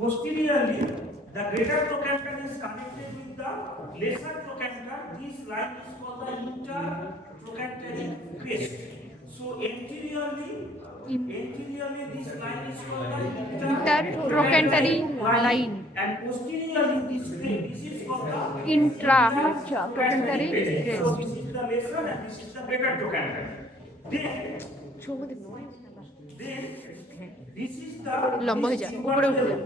Posteriorly, the greater trochanter is connected with the lesser trochanter. This line is called the intertrochanteric crest. So anteriorly this line is called the Intertrochanteric line. and posteriorly this is called the Intratrochanteric crest. So crest. this is the lesser and this is the greater trochanter. Then this is the লম্বা হয়ে যা, উপরে উঠে যা।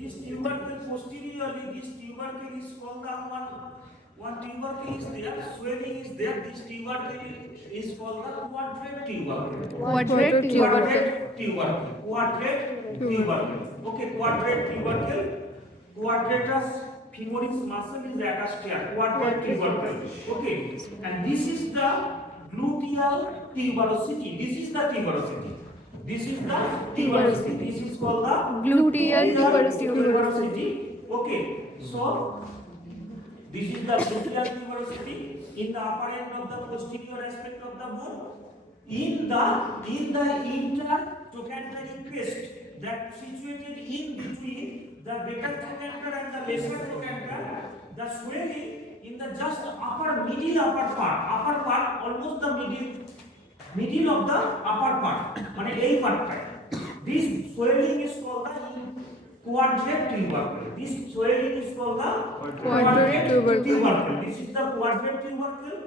this tubercle posteriorly this tubercle is called the one tubercle is there, swelling is there. This tubercle is called the quadrate tubercle. Quadrate tubercle. Okay, quadrate tubercle. Quadratus femoris muscle is attached here. Quadrate tubercle. Okay, and this is the gluteal tuberosity. This is the tuberosity. This is the tuberosity. This is called the Gluteal tuberosity. Okay, so this is the gluteal tuberosity in the upper end of the posterior aspect of the bone. In the intertrochanteric crest that situated in between the greater trochanter and the lesser trochanter, the swelling in the just middle upper part, almost the middle of the upper part, মানে এই পার্টটা, this swelling is called the quadrate tubercle. This swelling is called the Quadrate tubercle. This is the quadrate tubercle.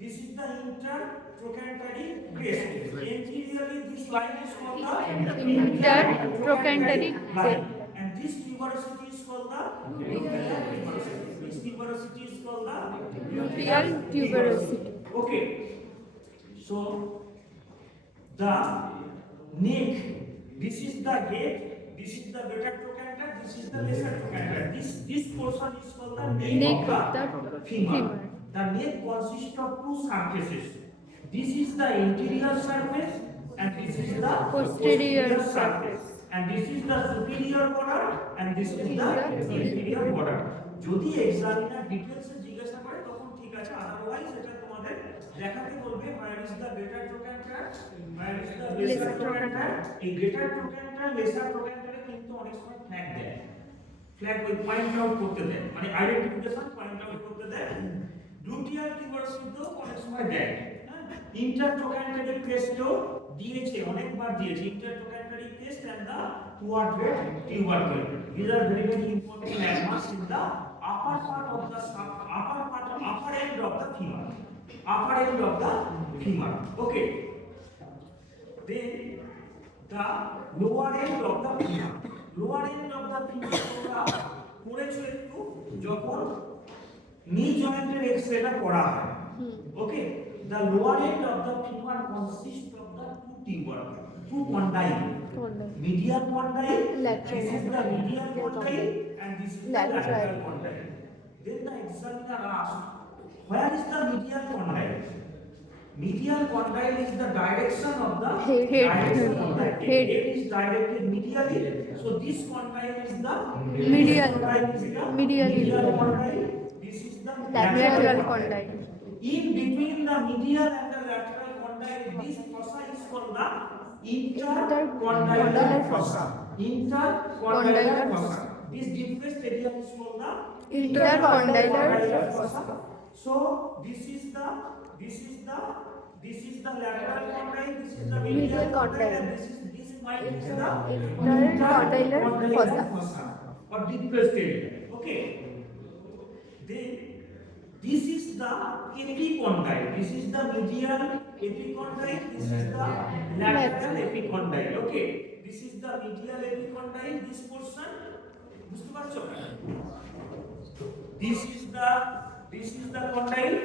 This is the intertrochanteric crest. Anteriorly this line is called the Intertrochanteric line, and this tuberosity is called the this tuberosity is called the gluteal tuberosity. Okay, so the neck, this is the head, this is the greater trochanter, this is the lesser trochanter. This portion is called the neck of the femur. The neck consists of two surfaces. This is the anterior surface and this is the Posterior surface. And this is the superior border and this is the inferior border. যদি examiner ডিটেইলসে জিজ্ঞাসা করে তখন ঠিক আছে, otherwise এটা তোমাদের দেখাতে বলবে where is the greater trochanter, where is the lesser trochanter. এই greater trochanter lesser trochanter কিন্তু অনেক সময় ফ্ল্যাগ দেয়, ফ্ল্যাগ ওই পয়েন্ট আউট করতে দেয়, মানে আইডেন্টিফিকেশন পয়েন্ট আউট করতে দেয়। গ্লুটিয়াল টিউবারসিটি তো অনেক সময় দেয়, ইন্টারট্রোক্যান্টারিক ক্রেস্টও দিয়েছে, অনেকবার দিয়েছে। ইন্টারট্রোক্যান্টারিক crest and the quadrate tubercle, these are very important landmarks in the upper end of the femur. Okay, then the lower end of the femur তোমরা পড়েছো একটু যখন নি জয়েন্টের এক্সরেটা করা হয়। Okay, the lower end of the femur consists of the two condyle, medial condyle, this is the medial condyle and this is the lateral condyle. Then the examiner asked, where is the medial condyle? Medial condyle is the direction of the head is directed medially, so this condyle is the medial condyle. This is the lateral condyle. In between the medial and the lateral condyle, this fossa is called the intercondylar fossa. This deepest area is called the Intercondylar fossa. So this is the lateral condyle, this is the medial condyle, and this point is the Intercondylar fossa. or deepest area. Okay. Then this is the epicondyle. This is the medial epicondyle. This is the lateral epicondyle. Okay. This is the medial epicondyle. This portion. বুঝতে পারছো? This is the condyle.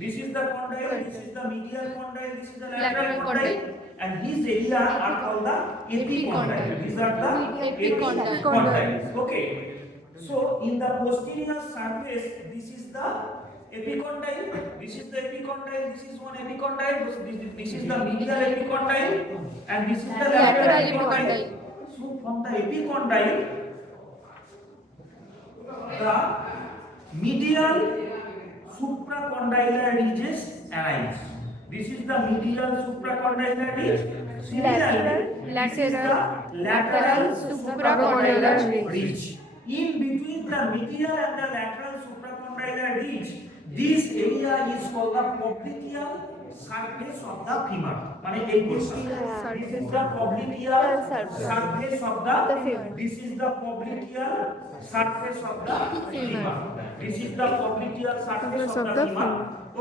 This is the condyle. This is the medial condyle. This is the lateral condyle. And these areas are called the epicondyle. These are the epicondyles. Okay. So in the posterior surface, this is the epicondyle. This is the epicondyle. This is one epicondyle. This is the medial epicondyle, and this is the lateral epicondyle. So from the epicondyle, the medial supracondylar ridges arise. This is the medial supracondylar ridge. lateral supracondylar ridge. In between the medial and the lateral supracondylar ridge, this area is called the popliteal surface of the femur. মানে এই portion. This is the popliteal surface of the femur. This is the popliteal surface of the femur. This is the popliteal surface of the femur.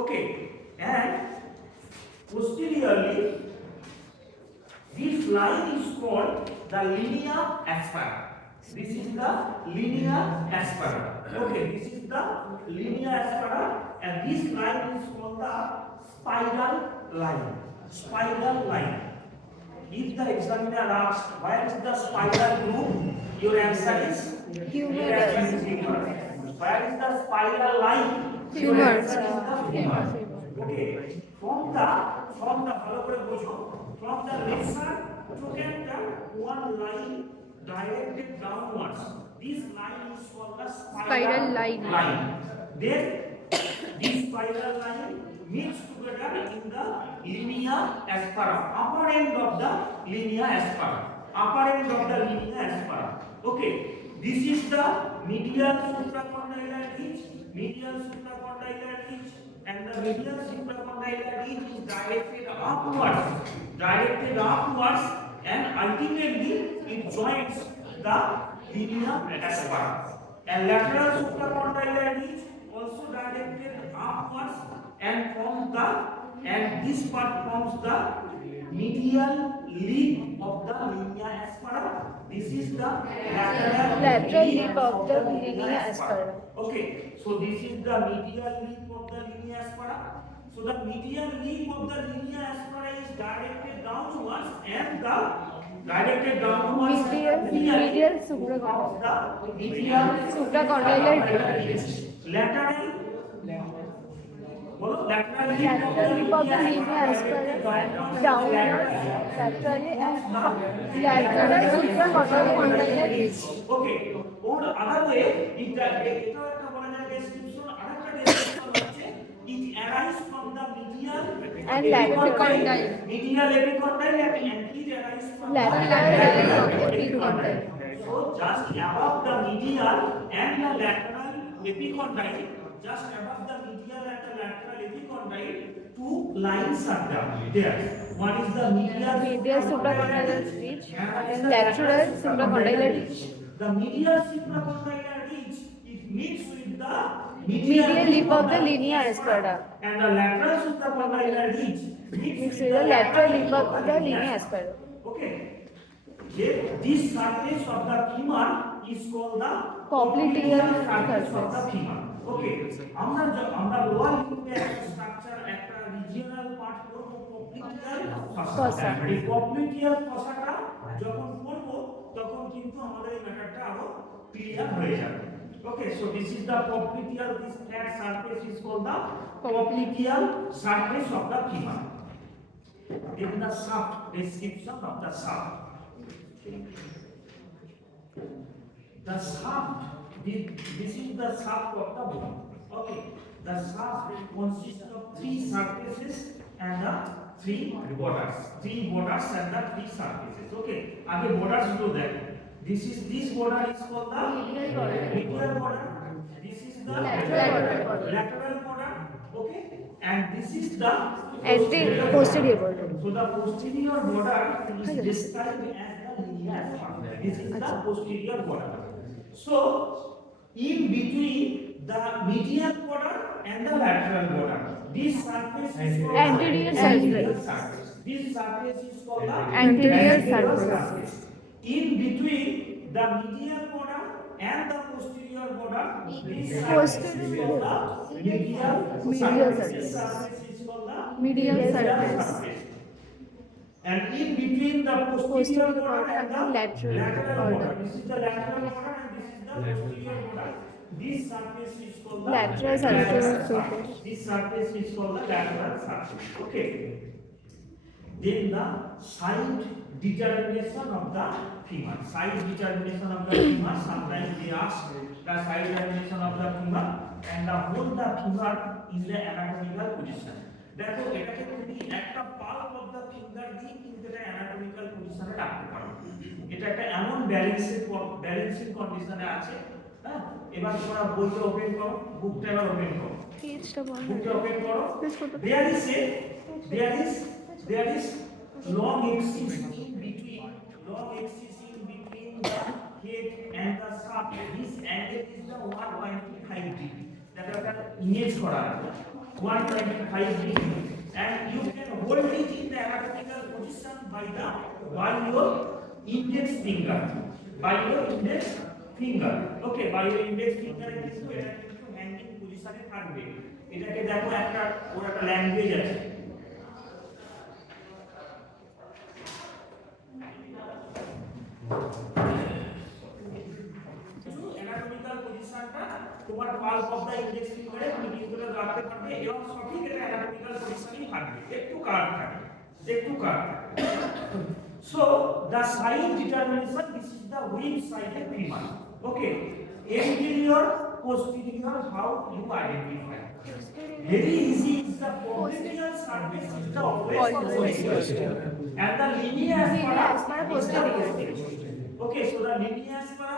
Okay. And posteriorly, this line is called the linea aspera. This is the linea aspera. Okay, this is the linea aspera, and this line is called the spiral line. Spiral line. If the examiner asks where is the spiral groove, your answer is Humerus. Where is the spiral line? Your answer is the femur. Okay, from the from the left side, trochanter, one line directed downwards. This line is called the Spiral line. Then this spiral line meets together in the linea aspera, upper end of the linea aspera. Okay, this is the medial supracondylar ridge, and the medial supracondylar ridge is directed upwards, and ultimately it joins the linea aspera. And lateral supracondylar ridge also directed upwards, and this part forms the medial lip of the linea aspera. This is the Lateral lip of the linea aspera. Okay, so this is the medial lip of the linea aspera. So the medial lip of the linea aspera is directed downwards, and the medial supracondylar ridge. Lateral Lip of the linea aspera downwards, laterally, and lateral supracondylar ridge. Okay, or other way, এটা একটা বলা যায় description, আরেকটা description হচ্ছে it arises from the medial And lateral condyle. Medial epicondyle, and it arises from Lateral epicondyle. So just above the medial and the lateral epicondyle, just above the medial and the lateral epicondyle, two lines are there. One is the medial supracondylar ridge and lateral supracondylar ridge. The medial supracondylar ridge, it meets with the Medial lip of the linea aspera, and the lateral supracondylar ridge meets with the lateral lip of the linea aspera. Okay. This surface of the femur is called the Popliteal surface of the surface. femur. Okay. আমরা lower লিম্বে একটা structure, একটা regional part করব পপ্লিটিয়াল ফসা। এই পপ্লিটিয়াল ফসাটা যখন করব তখন কিন্তু আমাদের এই ম্যাটারটা আরো ক্লিয়ার হয়ে যাবে। Okay, so this is the popliteal, this flat surface is called the popliteal surface of the femur. In the shaft, description of the shaft. The shaft, this is the shaft of the bone. Okay, the shaft consists of three surfaces and the three borders and the three surfaces. Okay, आगे borders do that. This border is called the medial border. This is the lateral border. Okay, and this is the posterior border. So the posterior border is described as the linea aspera. This is the posterior border. So in between the medial border and the lateral border, this surface is called Anterior surface. This surface is called the Anterior surface. In between the medial border and the posterior border, this Posterior surface is called the medial surface. This surface is called the Medial surface. And in between the posterior border and the lateral lateral border, border. this is the lateral border and this is the posterior border. This surface is called the Lateral surface. This surface is called the lateral surface. Okay. Then the side determination of the femur. Side determination of the femur. Sometimes they ask the side determination of the femur, and the hold the femur in the anatomical position. দেখো এটাকে তুমি একটা পালক of the finger দিয়ে কিন্তু এটা anatomical পজিশনে রাখতে পারো। এটা একটা এমন ব্যালেন্সিং কন্ডিশনে আছে। হ্যাঁ, এবার তোমরা বইটা ওপেন করো, বুকটা এবার ওপেন করো, পেজটা বন্ধ বুকটা ওপেন করো। প্লিজ করতে there is long axis in between, long axis in between the head and the shaft. This angle is the 125 degree. That is the image করা আছে 125 degree, and you can hold it in the anatomical position by your index finger, okay, by your index finger কিন্তু এটা কিন্তু hanging পজিশনে থাকবে। এটাকে দেখো একটা ওর একটা ল্যাঙ্গুয়েজ আছে, অ্যানাটমিক্যাল পজিশনটা তোমার পালস অফ দা ইন্ডেক্স ফিঙ্গারে তুমি কিন্তু রাখতে পারবে এবং সঠিক এটা অ্যানাটমিক্যাল পজিশনই থাকবে, একটু কার্ভ থাকবে। So the side determination, this is the weak side of femur. Okay, anterior, posterior, how you identify? Very easy. Is the popliteal surface is the always posterior, and the linea aspera posterior. Okay, so the linea aspera,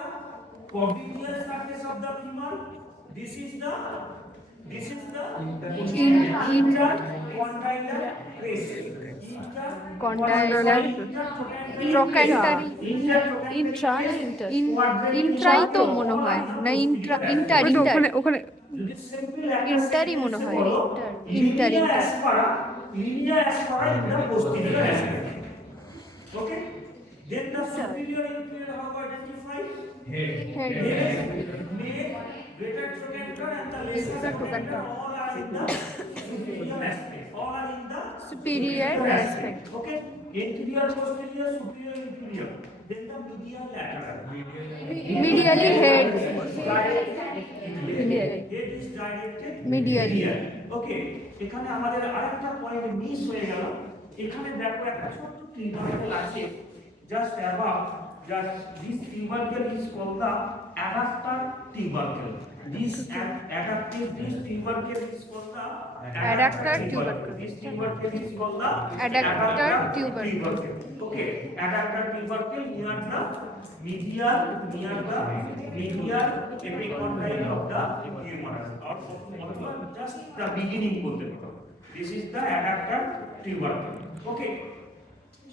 popliteal surface of the femur. This is the intercondylar crest. কন্ডাইলার ট্রোক্যান্টারি ইন্ট্রাই তো মনে হয় না, inter ওখানে ইন্টারই মনে হয়, inter linea aspera in the posterior aspect. Okay, then the superior inferior, how to identify? Head, neck, greater trochanter and the lesser trochanter, all are in the superior aspect. superior aspect. Okay, anterior, posterior, superior, inferior. Then the medial lateral. Medially head. Head is directed medial. Okay, এখানে আমাদের আরেকটা point miss হয়ে গেল। এখানে দেখো একটা ছোট্ট টিউবারকেল আছে, just above, just this tubercle is called the adductor tubercle. This tubercle is called the adductor tubercle. This tubercle is called the adductor tubercle. Okay, adductor tubercle near the medial epicondyle of the humerus, or just the beginning বলতে পারো। This is the adductor tubercle. Okay,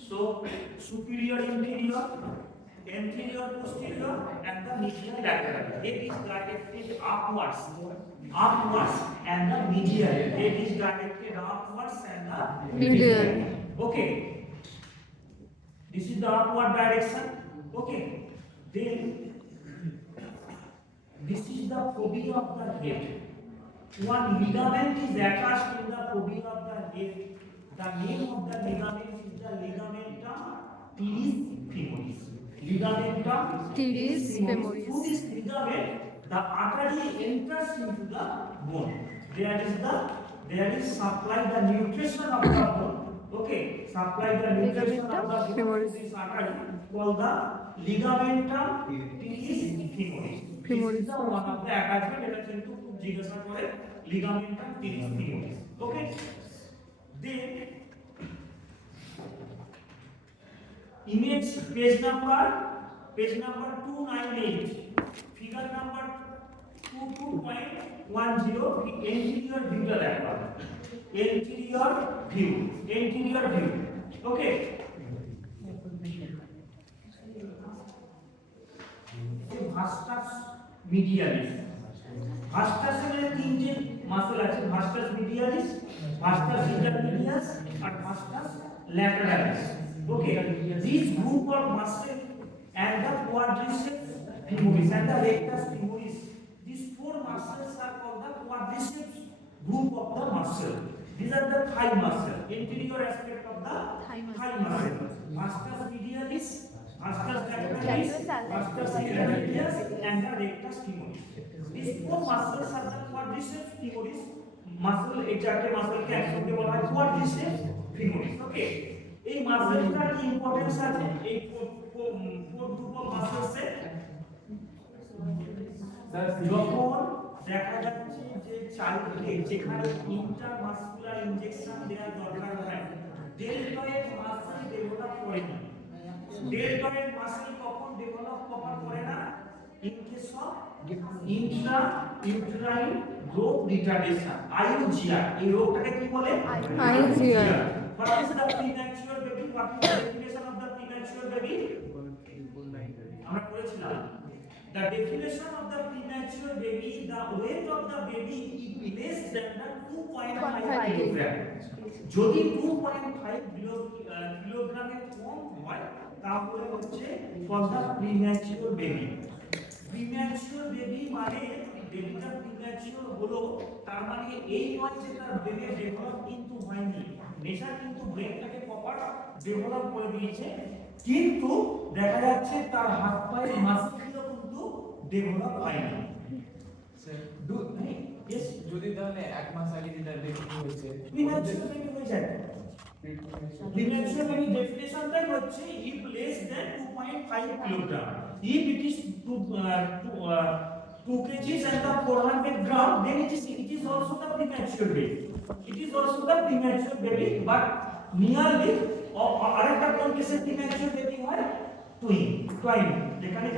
so superior, inferior, anterior, posterior, and the medial lateral. It is directed upwards, and the medial. It is directed upwards and the medial. Okay, this is the upward direction. Okay, then this is the fovea of the head. One ligament is attached in the fovea of the head. The name of the ligament is the ligamentum teres femoris. Ligamentum teres femoris. Through this ligament, the artery enters into the bone. There is supply the nutrition of the bone. Okay, supply the nutrition of the bone to this artery called the ligamentum teres femoris. This is the one of the attachment. এটা কিন্তু খুব জিজ্ঞাসা করে ligamentum teres femoris. Okay, then image page number 298, figure number 22.10, anterior view টা দেখো, anterior view. Okay, vastus medialis. Vastus এর তিনটে muscle আছে, vastus medialis, vastus intermedius and vastus lateralis. Okay, this group of muscle and the quadriceps femoris and the rectus femoris, these four muscles are called the quadriceps group of the muscle. These are the thigh muscle, interior aspect of the thigh muscle. Vastus medialis, vastus lateralis, vastus intermedius and the rectus femoris. These four muscles are the quadriceps femoris muscle. এই চারটে মাসলকে একসঙ্গে বলা হয় quadriceps femoris. Okay, এই মাসলটার কি importance আছে এই four group of মাসলসে? যখন দেখা যাচ্ছে যে চাইল্ডকে যেখানে ইন্ট্রামাসকুলার ইনজেকশন দেওয়ার দরকার হয় ডেলটয়েড মাসল ডেভেলপ করে না। ডেলটয়েড মাসল কখন ডেভেলপ করে না? In case of intrauterine growth retardation, IUGR. এই রোগটাকে কি বলে? আইইউজিআর। What is the premature baby? What is the definition of the premature baby? আমরা পড়েছিলাম the definition of the premature baby, the weight of the baby is less than the 2.5 kilogram. যদি 2.5 কিলোগ্রামের কম হয় তাহলে হচ্ছে for the premature baby. Premature baby মানে বেবিটা premature হলো, তার মানে এই নয় যে তার ব্রেনের ডেভেলপ কিন্তু হয়নি, নেচার কিন্তু ব্রেনটাকে প্রপার ডেভেলপ করে দিয়েছে, কিন্তু দেখা যাচ্ছে তার হাত পায়ের মাসলগুলো কিন্তু ডেভেলপ হয়নি। যদি তাহলে এক মাস আগে যেটা দেখতে হয়েছে প্রিম্যাচিওর বেবি হয়ে যায়। প্রিম্যাচিওর বেবি ডেফিনেশনটাই হচ্ছে if less than 2.5 kilogram, if it is 2 kgs and the 400 gram, then it is also the premature baby. It is also the premature baby, but nearly আরেকটা কোন কেসে premature baby হয়? twin যেখানে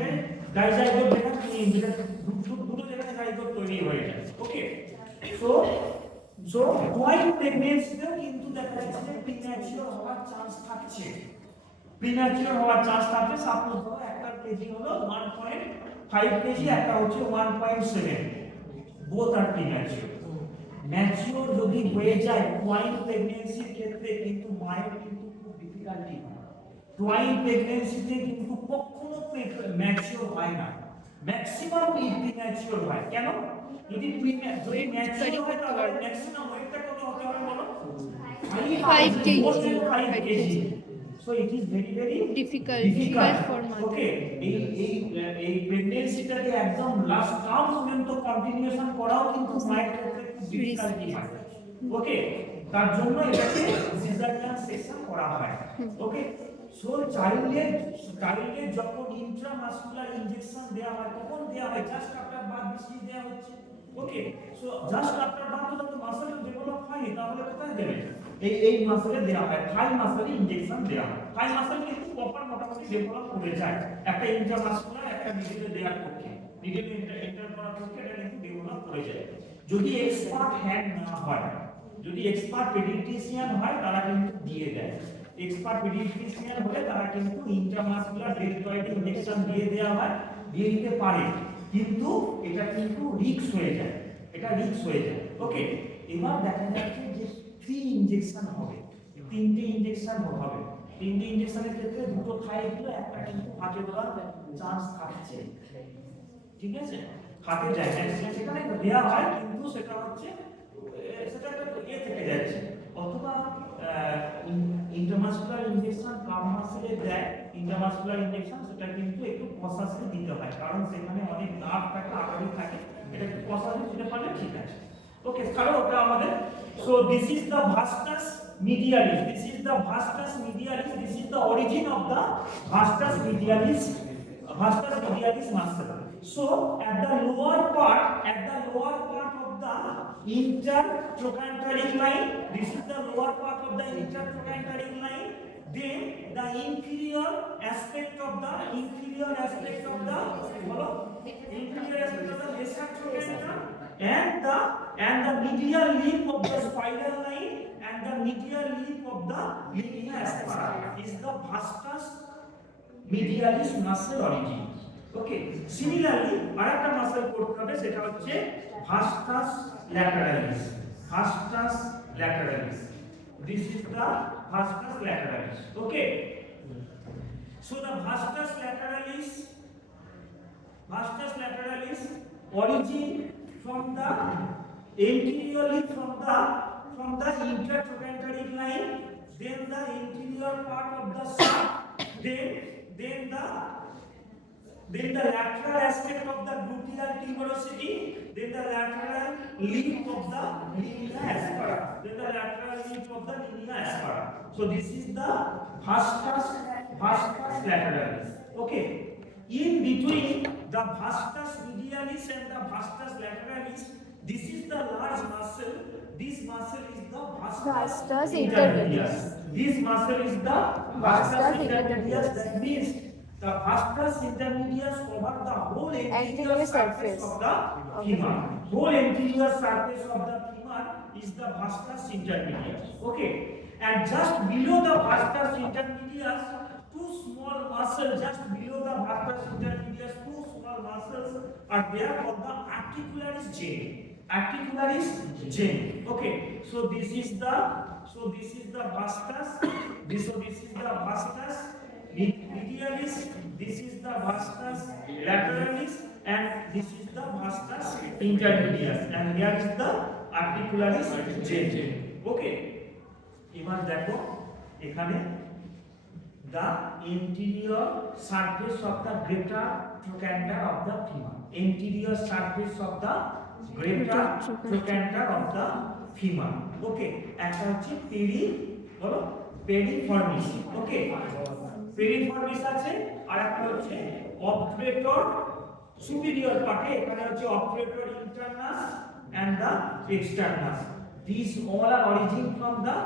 ডাইজাইগোট যেখানে twin যেটা দুটো যেখানে জাইগোট তৈরি হয়ে যায়। ওকে, সো twin প্রেগন্যান্সিতেও কিন্তু দেখা যাচ্ছে যে প্রিম্যাচিওর হওয়ার চান্স থাকছে। প্রিম্যাচিওর হওয়ার চান্স থাকছে। সাপোজ ধরো একটা কেজি হলো 1.5 কেজি, একটা হচ্ছে 1.7, বোথ আর প্রিম্যাচিওর। ম্যাচিওর যদি হয়ে যায় টুয়াইন প্রেগন্যান্সির ক্ষেত্রে কিন্তু মায়ের কিন্তু খুব ডিফিকাল্টি হয়। টুয়াইন প্রেগন্যান্সিতে কিন্তু কখনো ম্যাচিওর হয় না, ম্যাক্সিমাম প্রিম্যাচিওর হয়। কেন? যদি ম্যাচিওর হয় তাহলে ম্যাক্সিমাম ওয়েটটা কত হতে হবে বলো? 5 kg. So it is very difficult for mother. Okay, এই প্রেগন্যান্সিটাকে একদম লাস্ট টার্ম পর্যন্ত কন্টিনিউশন করাও কিন্তু মায়ের ক্ষেত্রে খুব ডিফিকাল্টি হয়। ওকে, তার জন্য এটাকে সিজারিয়ান সেকশন করা হয়। ওকে, সো চাইল্ডের যখন ইন্ট্রামাসকুলার ইনজেকশন দেওয়া হয় তখন দেওয়া হয় জাস্ট আফটার বার্থ, বেশি দেওয়া হচ্ছে। ওকে, সো জাস্ট আফটার বার্থ তো মাসল ডেভেলপ হয়নি, তাহলে কোথায় দেবে? এই মাসলে দেওয়া হয়, থাই মাসলে ইনজেকশন দেওয়া হয়। থাই মাসল কিন্তু প্রপার মোটামুটি ডেভেলপ করে যায় একটা ইন্ট্রামাসকুলার একটা মিডিলে দেওয়ার পক্ষে, মিডিলে এন্টার করার পক্ষে এটা কিন্তু ডেভেলপ করে যায়। যদি এক্সপার্ট হ্যান্ড না হয়, যদি এক্সপার্ট পেডিয়াট্রিশিয়ান হয় তারা কিন্তু দিয়ে দেয়। এক্সপার্ট পেডিয়াট্রিশিয়ান হলে তারা কিন্তু ইন্ট্রামাসকুলার ডেলটয়েড ইনজেকশন দিয়ে দেওয়া হয়, দিয়ে দিতে পারে, কিন্তু এটা কিন্তু রিস্ক হয়ে যায়, এটা রিস্ক হয়ে যায়। ওকে, এবার দেখা যাচ্ছে যে 3 ইনজেকশন হবে, 3টে ইনজেকশন হবে। 3টে ইনজেকশনের ক্ষেত্রে দুটো থাই দিলে একটা কিন্তু হাতে দেওয়ার চান্স থাকছে। ঠিক আছে, হাতে যায় সেখানে দেওয়া হয়, কিন্তু সেটা হচ্ছে সেটা একটা থেকে যাচ্ছে। অথবা ইন্টারমাসকুলার ইনজেকশন কাম মাসলে দেয়, ইন্টারমাসকুলার ইনজেকশন সেটা কিন্তু একটু কষাসলি দিতে হয়, কারণ সেখানে অনেক নার্ভ থাকে, আগারি থাকে, এটা একটু কষাসলি দিতে পারলে ঠিক আছে। ওকে, তাহলে ওটা আমাদের, so this is the vastus medialis, this is the vastus medialis, this is the origin of the vastus medialis muscle. So at the lower part of the intertrochanteric line, this is the lower part of the intertrochanteric line, then the inferior aspect of the lesser trochanter and the medial lip of the spiral line and the medial lip of the linea aspera is the vastus medialis muscle origin. Okay, similarly আরেকটা muscle করতে হবে, সেটা হচ্ছে vastus lateralis. This is the vastus lateralis. Okay, so the vastus lateralis origin from the anteriorly from the intertrochanteric line, then the interior part of the shaft, then the lateral aspect of the gluteal tuberosity, then the lateral lip of the linea aspera, So this is the vastus lateralis. Okay, in between the vastus medialis and the vastus lateralis. This is the large muscle. This muscle is the vastus intermedius. This muscle is the vastus intermedius. That means the vastus intermedius cover the whole anterior surface of the femur. Whole anterior surface of the femur is the vastus intermedius. Okay, and just below the vastus intermedius, two small muscles just below the vastus intermedius, two small muscles are there called the articularis geni. Articularis geni. Okay, so this is the vastus. This is the vastus medialis. This is the vastus lateralis, and this is the vastus intermedius, and here is the articularis geni. Okay, এবার দেখো এখানে the anterior surface of the greater trochanter of the femur. Anterior surface of the greater trochanter of the femur. Okay, একটা হচ্ছে piriformis. Okay, piriformis আছে, আর একটা হচ্ছে obturator superior পার্টে, এখানে হচ্ছে obturator internus and the externus. These all are origin from the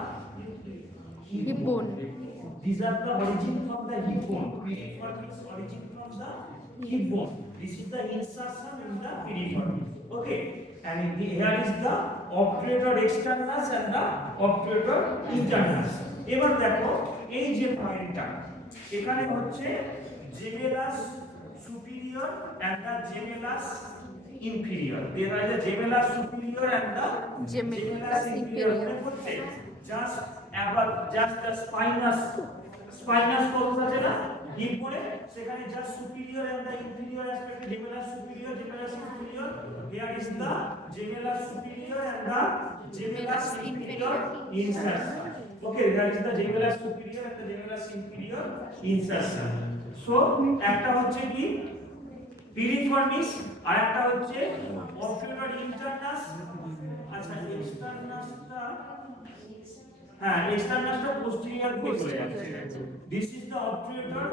hip bone. These are the origin from the hip bone. Piriformis origin from the hip bone. This is the insertion in the piriformis. Okay, and here is the obturator externus and the obturator internus. এবার দেখো এই যে পয়েন্টটা এখানে হচ্ছে gemellus superior and the gemellus inferior. There is a gemellus superior and the gemellus inferior. Just the spinous column আছে না hip bone, সেখানে just superior and the inferior aspect, gemellus superior, gemellus inferior. Here is the gemellus superior and the gemellus inferior insertion. Okay, there is the gemellus superior and the gemellus inferior insertion. So একটা হচ্ছে কি piriformis, আর একটা হচ্ছে obturator internus. আচ্ছা, externusটা externusটা posterior দিকে চলে যাচ্ছে. This is the obturator,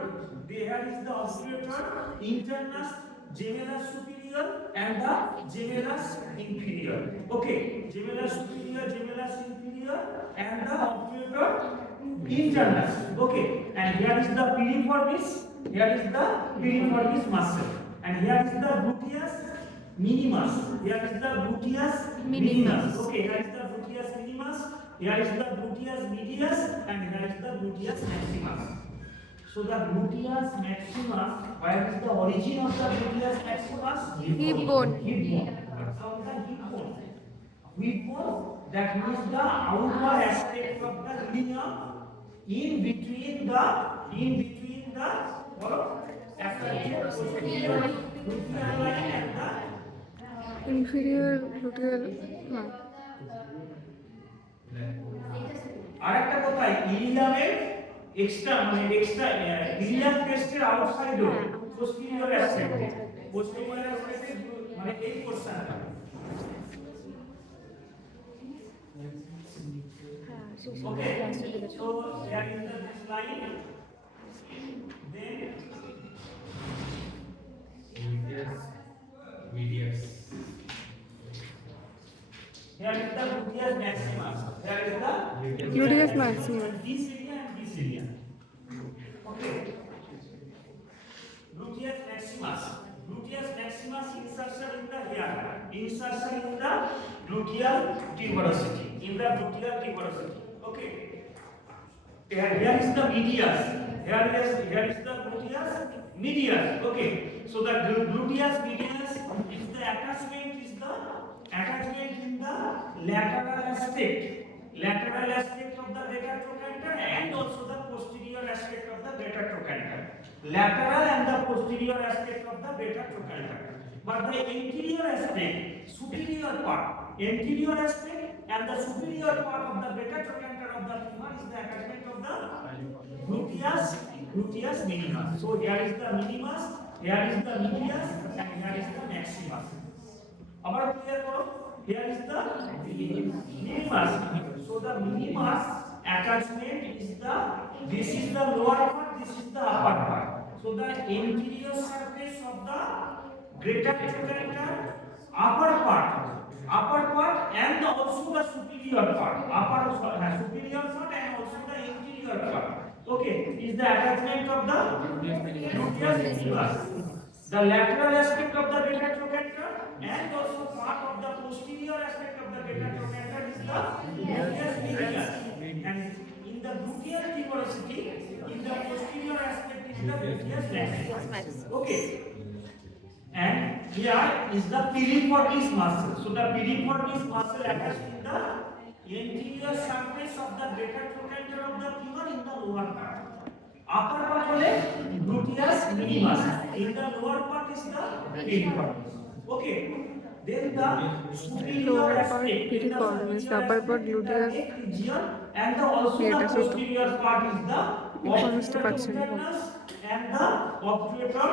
there is the obturator internus, gemellus superior and the gemellus inferior. Okay, gemellus superior, gemellus inferior and the obturator internus. Okay, and here is the piriformis, here is the piriformis muscle, and here is the gluteus minimus, here is the gluteus minimus. Okay, here is the gluteus minimus, here is the gluteus medius, and here is the gluteus maximus. So the gluteus maximus, where is the origin of the gluteus maximus? Hip bone. Hip bone. From the hip bone. Hip bone, that means the outer aspect of the ilium in between the posterior gluteal line and the inferior gluteal. আরেকটা কথা, ইলিয়ামের extra ilium ক্রেস্টের outside posterior aspect মানে এই পোরশনটা। Okay, so here is this line, then medius. Here is the gluteus maximus. Here is the Gluteus maximus. This area and this area. Okay. Gluteus maximus. Gluteus maximus insertion in the hair. Insertion in the gluteal tuberosity. In the gluteal tuberosity. Okay. Here is the medius. Here is the gluteus medius. Okay. So the gluteus medius is the attachment in the lateral aspect of the greater trochanter and also the posterior aspect of the greater trochanter. Lateral and the posterior aspect of the greater trochanter. But the anterior aspect, superior part, anterior aspect and the superior part of the greater trochanter of the femur is the attachment of the gluteus minimus. So here is the minimus, here is the medius, and here is the maximus. Abar clear karo, here is the minimus. So the minimus attachment is this is the lower part, this is the upper part. So the anterior surface of the greater trochanter, upper part and also the superior part, superior part and also the inferior part. Okay, is the attachment of the gluteus minimus. The lateral aspect of the greater trochanter and also part of the posterior aspect of the greater trochanter is the gluteus medius. And in the gluteal tuberosity, in the posterior aspect is the gluteus maximus. Okay. And here is the piriformis muscle. So the piriformis muscle attached in the anterior surface of the greater trochanter of the femur in the lower part. Upper part hole gluteus minimus. In the lower part is the piriformis. Okay. Then the superior Lower part aspect, piriformis, upper part gluteus. and the also the এটা ছোট। posterior part is the Piriformisটা পাচ্ছি না। obturator and the obturator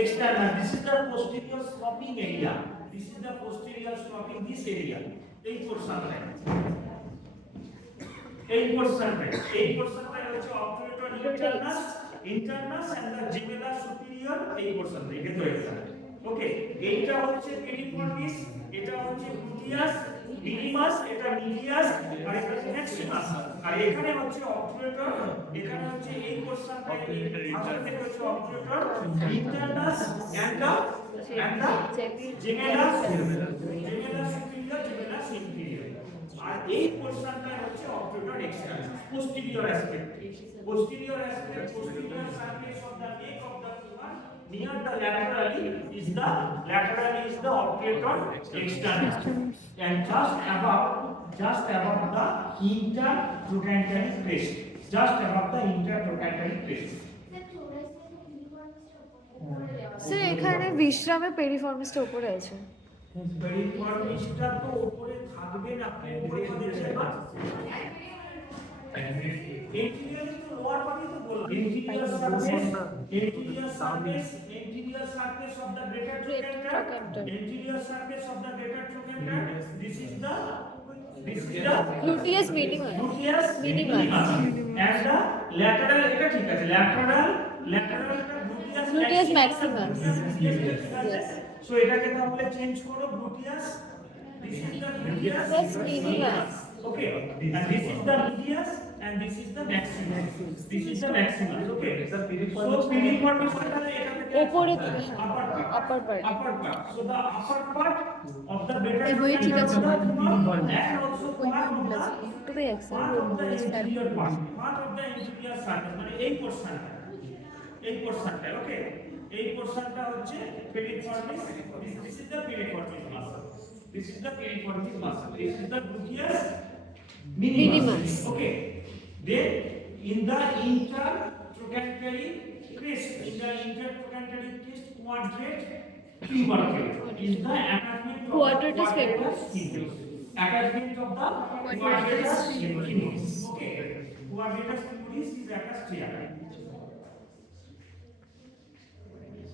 externus. This is the posterior stopping area. This is the posterior stopping this area. এই পোরশনটা হচ্ছে obturator internus and the gemella superior এই পোরশনটা এটা তো এটা। ওকে, এইটা হচ্ছে piriformis, এটা হচ্ছে gluteus minimus, এটা medius আর এটা হচ্ছে maximus। আর এখানে হচ্ছে obturator, এখানে হচ্ছে এই পোরশনটা এই ভাঁজের থেকে হচ্ছে obturator internus and the gemella superior, gemella inferior। আর এই পোরশনটা হচ্ছে obturator externus, posterior aspect posterior surface of the neck of the femur near the laterally is the obturator externus and just above the intertrochantary crest, sir এখানে বিশ্রামে পেরিফর্মিসটা উপরে আছে। পেরিফর্মিসটা তো উপরে থাকবে না, উপরে দেখছেন না। Anterior to lower part is the anterior surface of the greater trochanter. Anterior surface of the greater trochanter. This is the Gluteus minimus. And the lateral এটা ঠিক আছে, lateral Gluteus maximus. Yes. So এটাকে তাহলে change করো gluteus. This is the gluteus minimus. Okay, and this is the medius and this is the maximus. Okay, so piriformis উপরে upper part. So the upper part of the greater এই বই ঠিক আছে। and also part of the একটুই accent inferior part of the inferior surface, মানে এই পোরশনটা ওকে, এই পোরশনটা হচ্ছে piriformis. This is the piriformis muscle. This is the gluteus minimus. Okay. Then in the intertrochantary crest, quadrate tubercle is the attachment of Quadratus femoris. Attachment of the quadratus femoris. Okay. Quadratus femoris is attached here.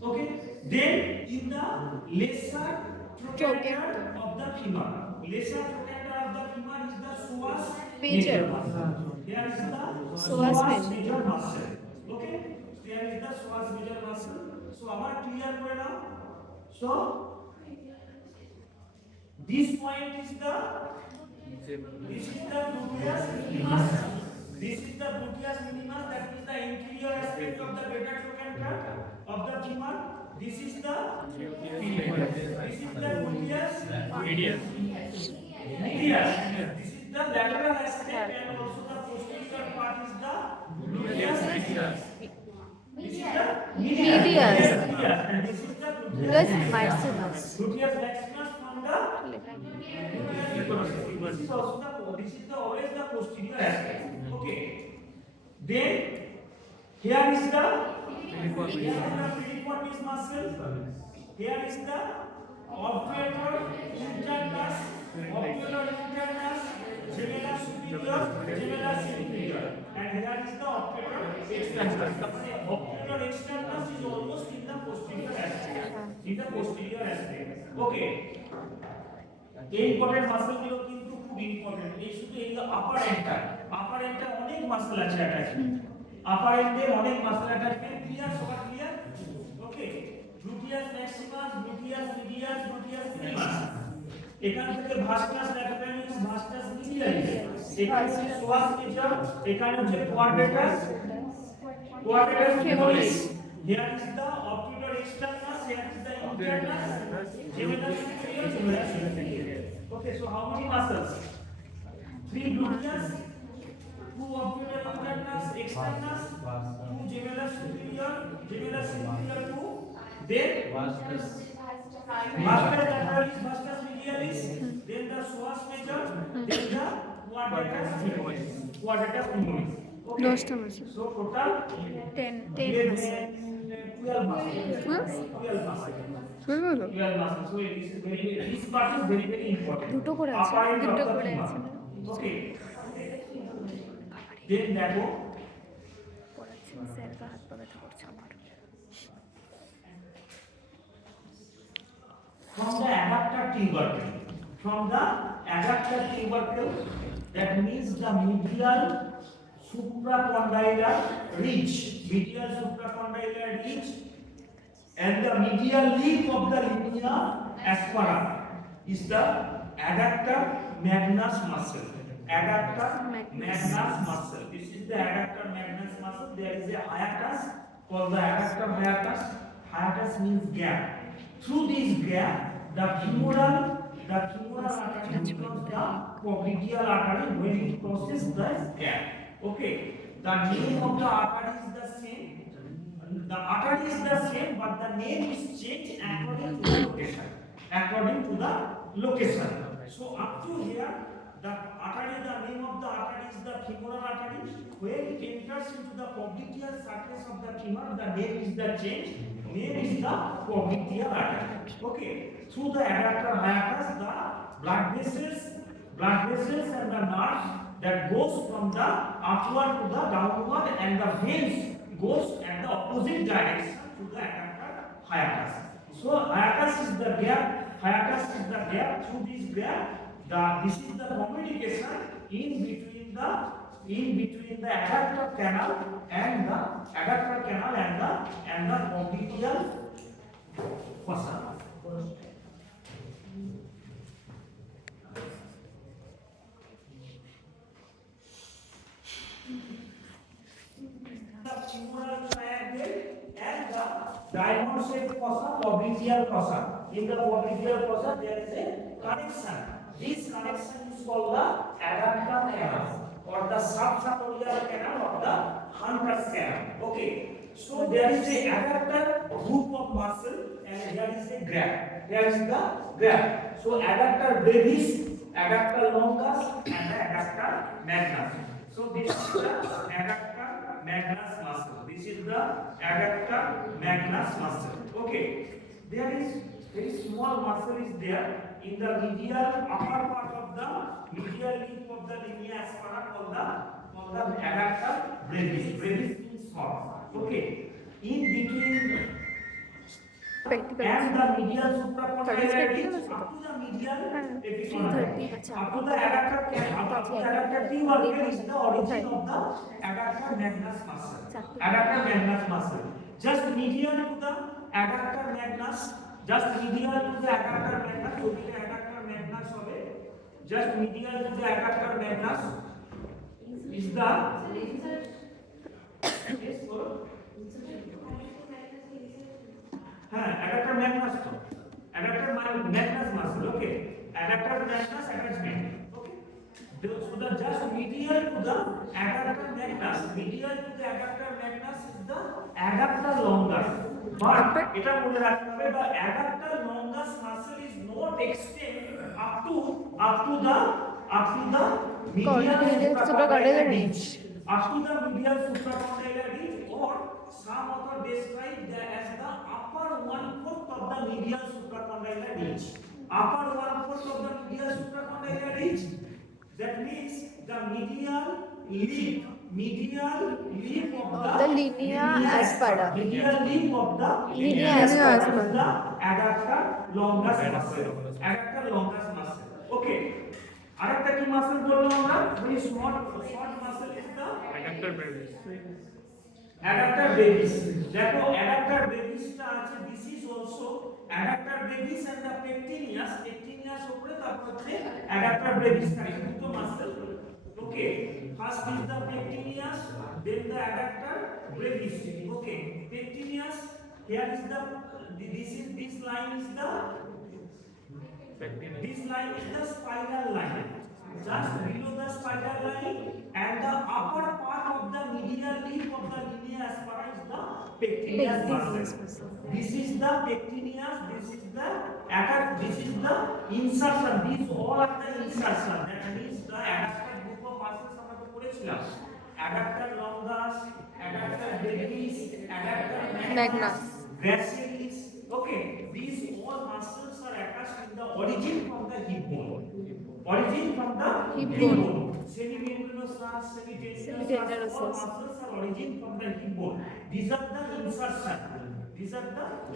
Okay. Then in the lesser trochanter of the femur. Lesser trochanter of the femur is the psoas major. Here is the Psoas major muscle. Okay, there is the psoas major muscle. So our clear করে নাও। So this point is the gluteus minimus. This is the gluteus minimus, that is the inferior aspect of the greater trochanter of the femur. This is the gluteus medius. This is the lateral aspect and also the posterior part is the gluteus medius. This is the medius and this is the Gluteus maximus. Gluteus maximus from the this is always the posterior aspect. Okay. Then here is the piriformis muscle. Here is the obturator internus, gemella superior, gemella inferior, and here is the obturator externus. Obturator externus is almost in the posterior aspect. Okay. এই important muscle গুলো কিন্তু খুব important. এই শুধু এই আপার এন্ডটা অনেক muscle আছে attachment. আপার এন্ডে অনেক মাসল অ্যাটাচমেন্ট। ক্লিয়ার, সবার ক্লিয়ার? ওকে। gluteus maximus, gluteus medius, gluteus minimus। এখান থেকে ভাস্টাস ল্যাটেরালিস, ভাস্টাস মিডিয়ালিস, এখানে হচ্ছে সোয়াস মেজর, এখানে হচ্ছে কোয়াড্রেটাস, কোয়াড্রেটাস femoris. Here is the obturador externus, here is the internus, gemellus superior, gemellus inferior. Okay, so how many muscles? 3 gluteus, 2 obturador internus, externus, 2 gemellus superior, gemellus inferior 2, then vastus lateralis, vastus medialis, then the psoas major, then the quadratus femoris, quadratus femoris. Okay, so total 10 12 muscles. 12 muscles. 12 muscles. So it is very, this part is very, very important. দুটো করে আছে, Upper end of দুটো the করে femur. আছে না? Okay. Then দেখো পড়াচ্ছেন sir, হাত পা ব্যথা করছে আমার। from the adductor tubercle, from the adductor tubercle, that means the medial supracondylar ridge, medial supracondylar ridge, and the medial lip of the linea aspera is the adductor magnus muscle. Adductor magnus muscle. This is the adductor magnus muscle. There is a hiatus called the adductor hiatus. Hiatus means gap. Through this gap, the femoral artery becomes the popliteal artery when it crosses the gap. Okay, the name of the artery is the same. The artery is the same, but the name is changed according to the location. According to the location. So up to here, the artery, the name of the artery is the femoral artery. When it enters into the popliteal surface of the femur, the name is the change. Name is the popliteal artery. Okay. Through the adductor hiatus, the blood vessels and the nerves that goes from the upward to the downward, and the veins goes at the opposite direction to the adductor hiatus. So hiatus is the gap. Hiatus is the gap. Through this gap, this is the communication in between the adductor canal and the popliteal fossa. The femoral triangle and the diamond-shaped fossa, popliteal fossa. In the popliteal fossa, there is a connection. This connection is called the adductor canal or the subsartorial canal or the Hunter's canal. Okay. So there is a adductor group of muscle and there is a graph. There is the graph. So adductor brevis, adductor longus, and the adductor magnus. So this is the adductor magnus muscle. This is the adductor magnus muscle. Okay. There is very small muscle is there in the medial upper part of the medial lip of the linea aspera called the adductor brevis. Brevis means small. Okay. In between and the medial supracondylar ridge up to the medial epicondylar, up to the adductor tubercle is the origin of the adductor magnus muscle. Adductor magnus muscle. Just medial to the adductor magnus, just medial to the adductor magnus, the adductor magnus hobe. Just medial to the adductor magnus is the yes, adductor magnus to adductor magnus muscle. Okay, adductor magnus attachment. Okay, so the just medial to the adductor magnus, medial to the adductor magnus is the adductor longus. But এটা মনে রাখতে হবে, the adductor longus muscle is not extend up to the medial supracondylar ridge. Up to the medial supracondylar ridge, or some author describe that as the upper 1/4 of the medial supracondylar ridge. Upper 1/4 of the medial supracondylar ridge. That means the medial lip of the linea aspera. Medial lip of the linea aspera. The adductor longus muscle. Adductor longus muscle. Okay. আরেকটা কি muscle বললাম আমরা? very short muscle is the adductor brevis. Adductor brevis. দেখো adductor brevis টা আছে, this is also adductor brevis and the pectineus. Pectineus উপরে তারপর হচ্ছে adductor brevis থাকে দুটো muscle. Okay, first is the pectineus, then the adductor brevis। Okay, pectineus, here is the this line is the spiral line, just below the spiral line, and the upper part of the medial leaf of the linea aspera is the pectineus muscle. This is the pectineus, this is the insertion. These all are the insertion. That means the adductor group of muscles আমরা তো পড়েছিলাম, adductor longus, adductor brevis, adductor magnus, gracilis। Okay, these all muscles are attached in the origin from the hip bone. Origin from the hip bone. Semimembranous cells, semitendinous cells, all muscles are origin from the hip bone. These are the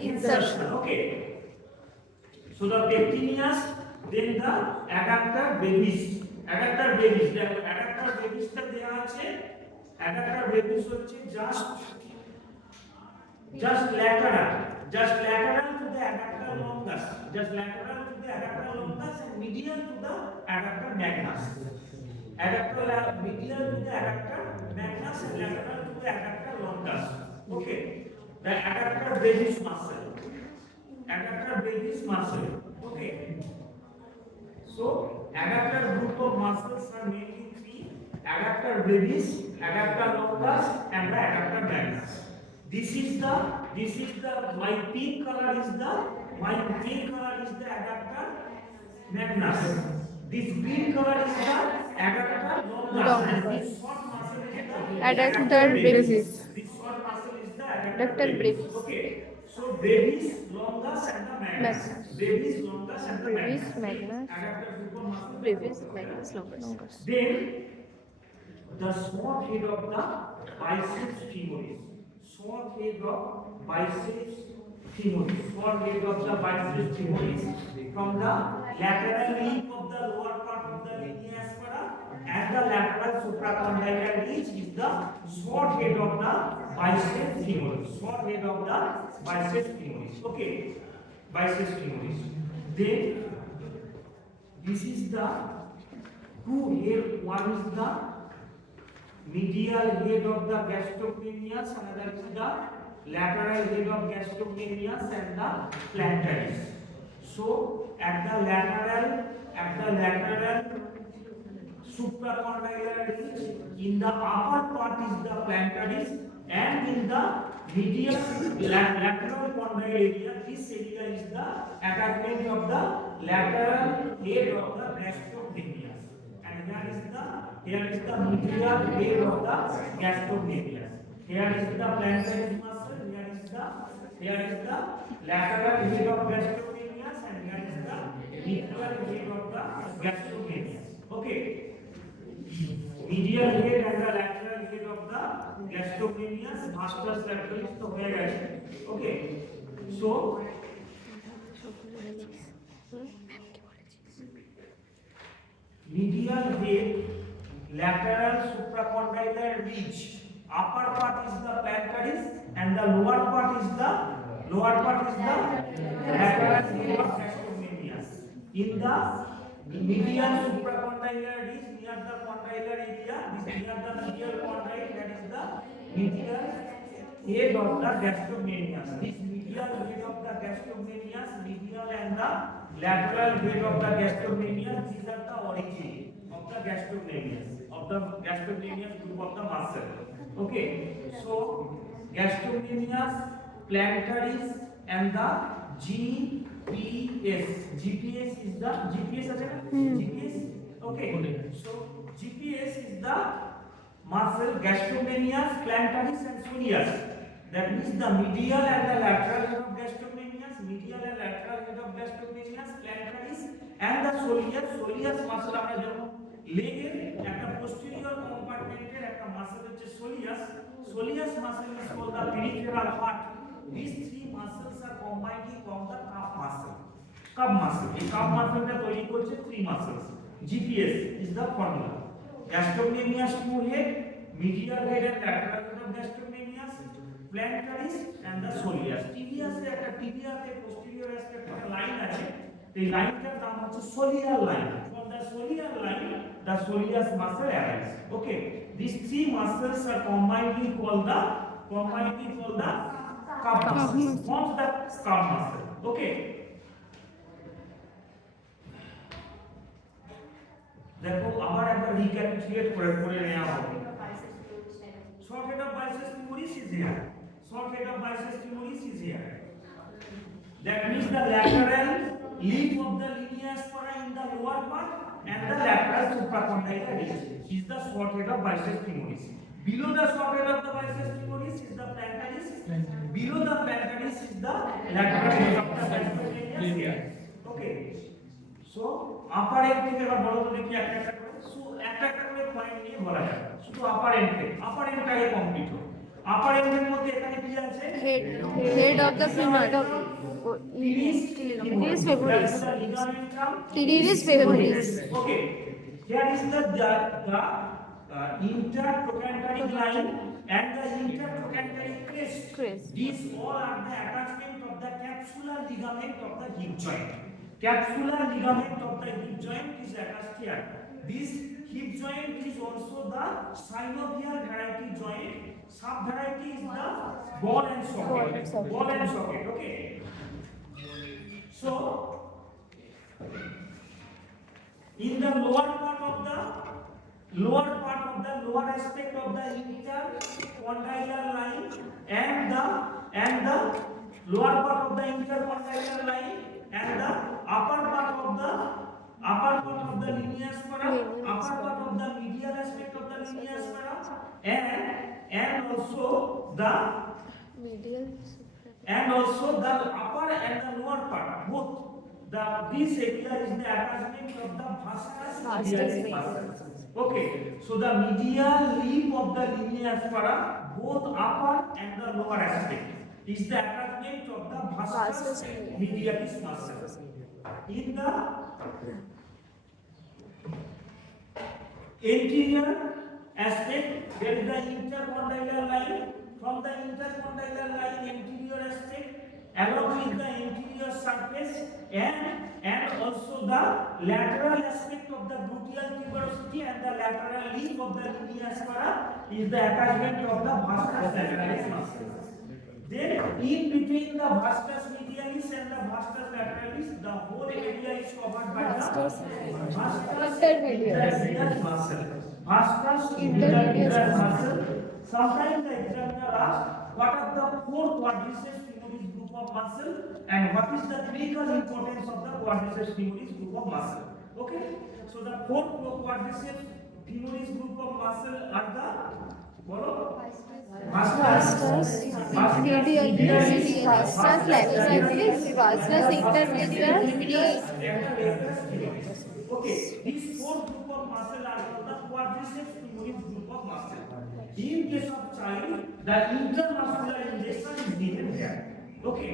insertion. Okay. So the pectineus, then the adductor brevis. Adductor brevis টা দেয়া আছে। adductor brevis হচ্ছে just lateral to the adductor longus, and medial to the adductor magnus. Medial to the adductor magnus and lateral to the adductor longus. Okay, the adductor brevis muscle. Okay, so adductor group of muscles are mainly three: adductor brevis, adductor longus, and the adductor magnus. This is the my pink color is the adductor magnus. This green color is the adductor longus, and this short muscle is the adductor brevis. This short muscle is the Adductor brevis. Okay, so brevis, longus, and the magnus. Brevis, longus, and the Brevis, magnus. magnus. Adductor group of muscles. Brevis, magnus, longus. Then the small head of the biceps femoris. Small head of biceps femoris from the lateral leaf of the lower part of the linea aspera and the lateral supracondylar ridge is the short head of the biceps femoris. Okay, biceps femoris. Then this is the two head. One is the medial head of the gastrocnemius, another is the lateral head of gastrocnemius and the plantaris. So at the lateral supracondylar ridge, in the upper part is the plantaris, and in the medial lateral condyle area, this area is the attachment of the lateral head of the gastrocnemius, and here is the medial head of the gastrocnemius. Here is the plantaris muscle, here is the lateral head of gastrocnemius, and here is the medial head of the gastrocnemius. Okay, medial head and the lateral head of the gastrocnemius, vastus laterals to হয়ে গেছে। Okay, so medial head, lateral supracondylar ridge, upper part is the plantaris and the lower part is the lateral head of gastrocnemius. In the medial supracondylar ridge, near the condylar area, near the medial condyle, that is the medial head of the gastrocnemius. This medial head of the gastrocnemius, medial and the lateral head of the gastrocnemius, these are the origin of the gastrocnemius group of the muscle. Okay, so gastrocnemius, plantaris, and the GPS is the GPS. Okay, so GPS is the muscle gastrocnemius, plantaris, and soleus. That means the medial and the lateral head of gastrocnemius, plantaris, and the soleus muscle. আমরা যখন লেগের একটা posterior compartmenটের একটা muscle হচ্ছে soleus muscle is called the peripheral heart. These three muscles are combined from the calf muscle. এই calf muscle তৈরি করছে three muscles. GPS is the formula. Gastrocnemius two head, medial head and lateral head of gastrocnemius, plantaris and the soleus. Tibias এ একটা টিবিয়াতে posterior aspect একটা line আছে, এই লাইনটার নাম হচ্ছে সোলিয়ার line. From the solear line the soleus muscle arises. Okay, these three muscles are combinedly called the calf muscle. What's the calf muscle? Okay, দেখো আবার একটা recapitulate করে নেওয়া হবে। Short head of biceps femoris is here. Short head of biceps femoris is here. That means the lateral lip of the linea aspera in the lower part and the lateral supracondylar ridge is the short head of biceps femoris. Below the short head of the biceps femoris is the plantaris. Below the plantaris is the lateral edge of the biceps femoris. Okay. So upper end থেকে এবার বলো তো দেখি একটা একটা করে। So একটা করে পয়েন্ট নিয়ে বলা যাবে। শুধু আপার এন্ডটাকে কমপ্লিট হবে। আপার এন্ডের মধ্যে এখানে কি আছে? Head of the femur, tibialis femoris. Okay, here is the intertrochanteric line and the intertrochanteric crest. These all are the attachment of the capsular ligament of the hip joint. Capsular ligament of the hip joint is attached here. This hip joint is also the synovial variety joint. Sub variety is the ball and socket. Okay. So in the lower aspect of the intercondylar line and the lower part of the intercondylar line and the upper part of the linea aspera, upper part of the medial aspect of the linea aspera, and also the upper and the lower part, both this area is the attachment of the vastus muscle. Okay, so the medial lip of the linea aspera, both upper and the lower aspect, is the attachment of the vastus medialis muscle. In the anterior aspect, there is the intercondylar line. From the intercondylar line, anterior aspect, along with the anterior surface and also the lateral aspect of the gluteal tuberosity and the lateral lip of the linea aspera is the attachment of the vastus lateralis muscle. Then in between the vastus medialis and the vastus lateralis, the whole area is covered by the vastus intermedius muscle. Vastus intermedius muscle. Sometimes the examiner asks, what are the four quadriceps femoris group of muscle and what is the clinical importance of the quadriceps femoris group of muscle? Okay, so the four quadriceps femoris group of muscle are the vastus medialis, vastus lateralis, vastus intermedius. Okay, these four group of muscle are called the quadriceps femoris group of muscle. In case of child, the intramuscular injection is given here. Okay,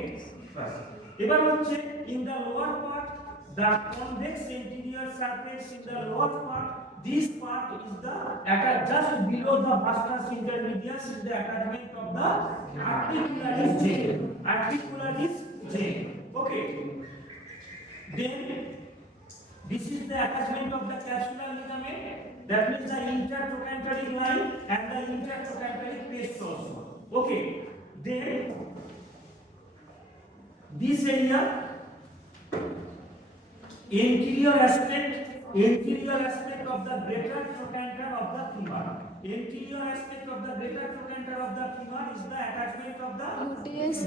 ebar hocche in the lower part, the convex anterior surface in the lower part, this part is the just below the vastus intermedius is the attachment of the articularis chain. Okay, then this is the attachment of the capsular ligament. That means the intertrochanteric line and the intertrochanteric crest also. Okay, then this area, anterior aspect of the greater trochanter of the femur. Anterior aspect of the greater trochanter of the femur is the attachment of the gluteus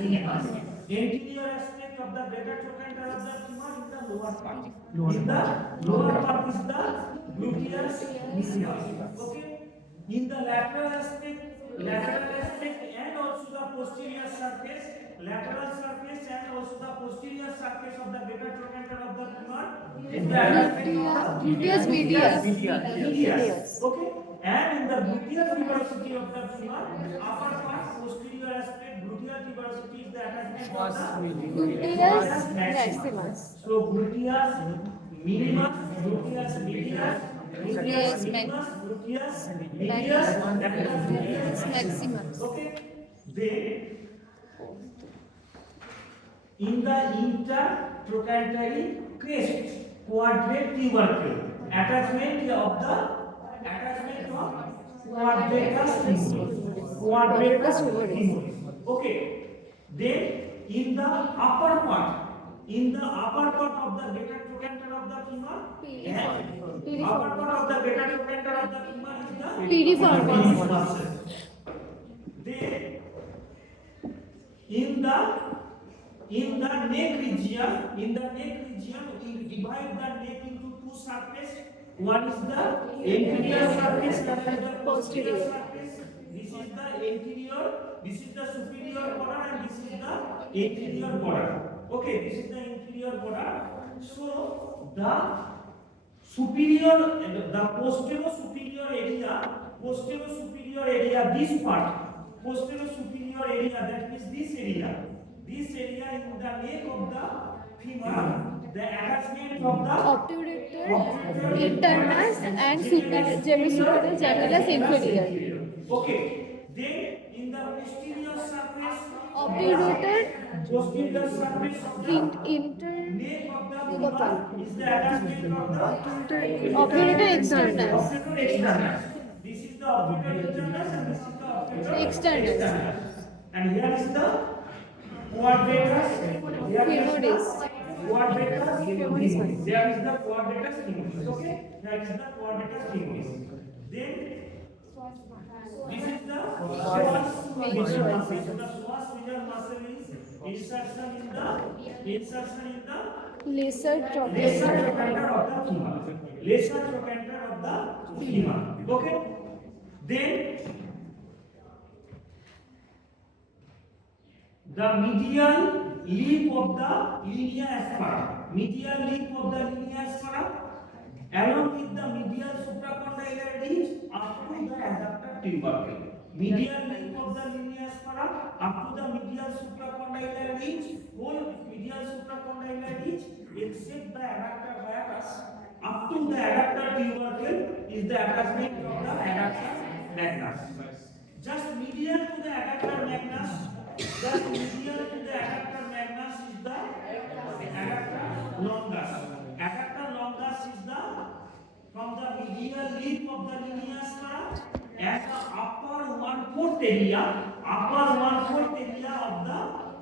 minimus. Anterior aspect of the greater trochanter of the femur is the lower part. In the lower part is the gluteus minimus. Okay. In the lateral aspect and also the posterior surface, lateral surface and also the posterior surface of the greater trochanter of the femur is the Gluteus medius. Okay. And in the gluteal tuberosity of the femur, upper part, posterior aspect, gluteal tuberosity is the attachment of the Gluteus maximus. So gluteus minimus, gluteus medius, Gluteus maximus. Okay. Then in the intertrochanteric crest, quadrate tubercle, attachment of quadratus femoris. Okay. Then in the upper part of the beta trochanter of the femur, upper part of the beta trochanter of the femur is the piriformis muscle. Then in the neck region, we divide the neck into two surfaces. One is the anterior surface and the posterior surface. This is the anterior, this is the superior border, and this is the anterior border. Okay, this is the anterior border. So the posterior superior area, this part, posterior superior area, that means this area in the neck of the femur, the attachment of the Obturator internus and gemellus inferior. Okay. Then in the posterior surface, Obturator posterior surface of the neck of the femur is the attachment of the obturator externus. This is the obturator internus and this is the obturator Externus. And here is the quadratus femoris. There is the quadratus femoris. Okay, that is the quadratus femoris. Then this is the psoas major muscle. So the psoas major muscle is insertion in the Lesser lesser trochanter. trochanter of the femur. Okay. Then the medial lip of the linea aspera, along with the medial supracondylar ridge up to the adductor tubercle. Medial lip of the linea aspera up to the medial supracondylar ridge, whole medial supracondylar ridge except the adductor hiatus up to the adductor tubercle is the attachment of the adductor magnus. Just medial to the adductor magnus is the adductor longus. Adductor longus is from the medial lip of the linea aspera and the upper 1/4 area of the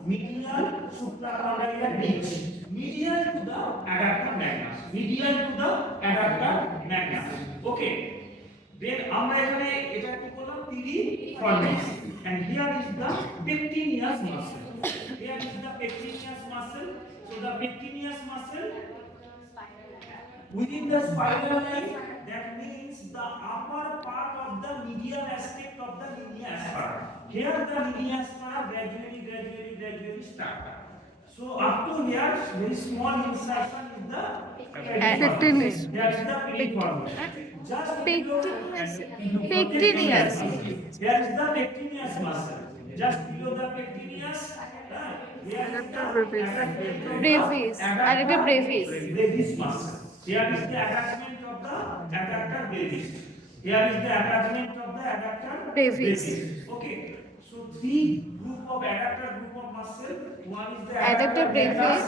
medial supracondylar ridge, medial to the adductor magnus. Okay. Then আমরা এখানে এটা কি বললাম piriformis, and here is the pectineus muscle. So the pectineus muscle within the spinal line, that means the upper part of the medial aspect of the linea aspera. Here the linea aspera gradually start. So up to here, very small insertion is the pectineus. That's the piriformis. Pectineus. Here is the pectineus muscle. Just below the pectineus, Brevis. brevis muscle. Here is the attachment of the adductor brevis. Brevis. Okay. So three group of muscle. One is the Adductor brevis,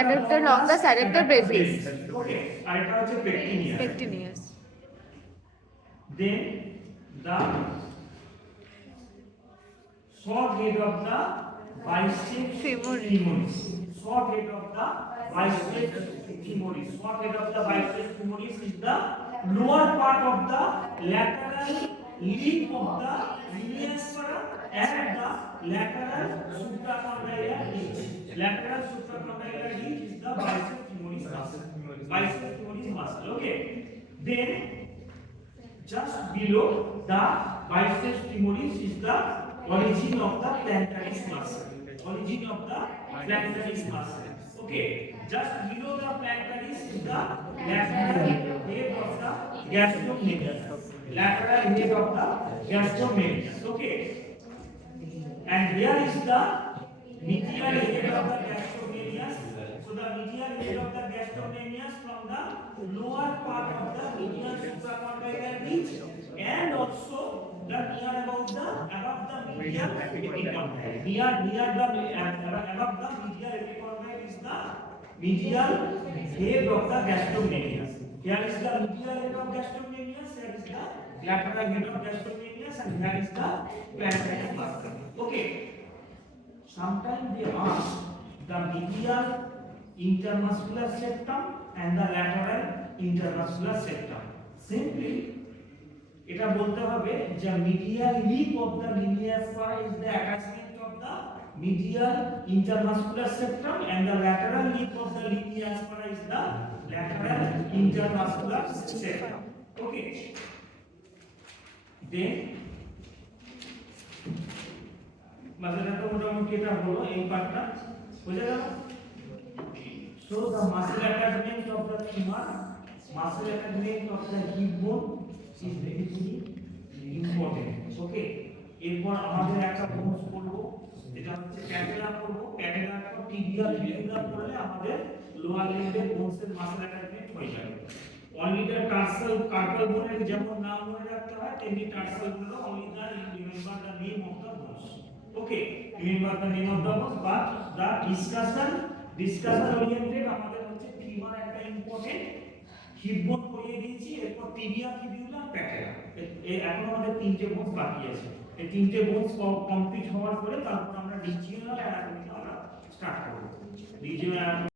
adductor longus, adductor brevis. Okay. And it also Pectineus. Then the short head of the biceps femoris. Short head of the biceps femoris is the lower part of the lateral lip of the linea aspera and the lateral supracondylar ridge. Lateral supracondylar ridge is the biceps femoris muscle. Okay. Then just below the biceps femoris is the origin of the plantaris muscle. Okay, just below the plantaris is the lateral head of the gastromeridius. Okay, and here is the medial head of the gastromeridius. So the medial head of the gastrocnemius from the lower part of the medial supracondylar ridge and also the near above the medial epicondyle. Near the above the medial epicondyle is the medial head of the gastrocnemius. Here is the medial head of gastrocnemius, here is the lateral head of gastrocnemius, and here is the plantar muscle. Okay. Sometimes they ask the medial intermuscular septum and the lateral intermuscular septum. Simply এটা বলতে হবে যে medial lip of the linea aspera is the attachment of the medial intermuscular septum and the lateral lip of the linea aspera is the lateral intermuscular septum. Okay. Then মাঝেটা তো মোটামুটি এটা হলো এই পার্টটা বুঝা গেল so the muscle attachment of the femur muscle attachment of the hip bone is very important okay এরপর আমাদের একটা বোনস করব যেটা হচ্ছে প্যাটেলা করব প্যাটেলার পর টিবিয়াল ফিবুলা করলে আমাদের লোয়ার লিম্বের বোনসের মাসল অ্যাটাচমেন্ট হয়ে যাবে only the tarsal carpal bone যেমন নাম মনে রাখতে হয় তেমনি tarsal গুলো only the remember the name of the bones okay remember the name of the bones but the discussion oriented আমাদের হচ্ছে ফিমার একটা ইম্পর্টেন্ট হিপ বোন করিয়ে দিয়েছি এরপর টিবিয়া ফিবুলা প্যাটেলা এখন আমাদের তিনটে বোনস বাকি আছে এই তিনটে বোনস কমপ্লিট হওয়ার পরে তারপর আমরা রিজিওনাল অ্যানাটমি আমরা স্টার্ট করব রিজিওনাল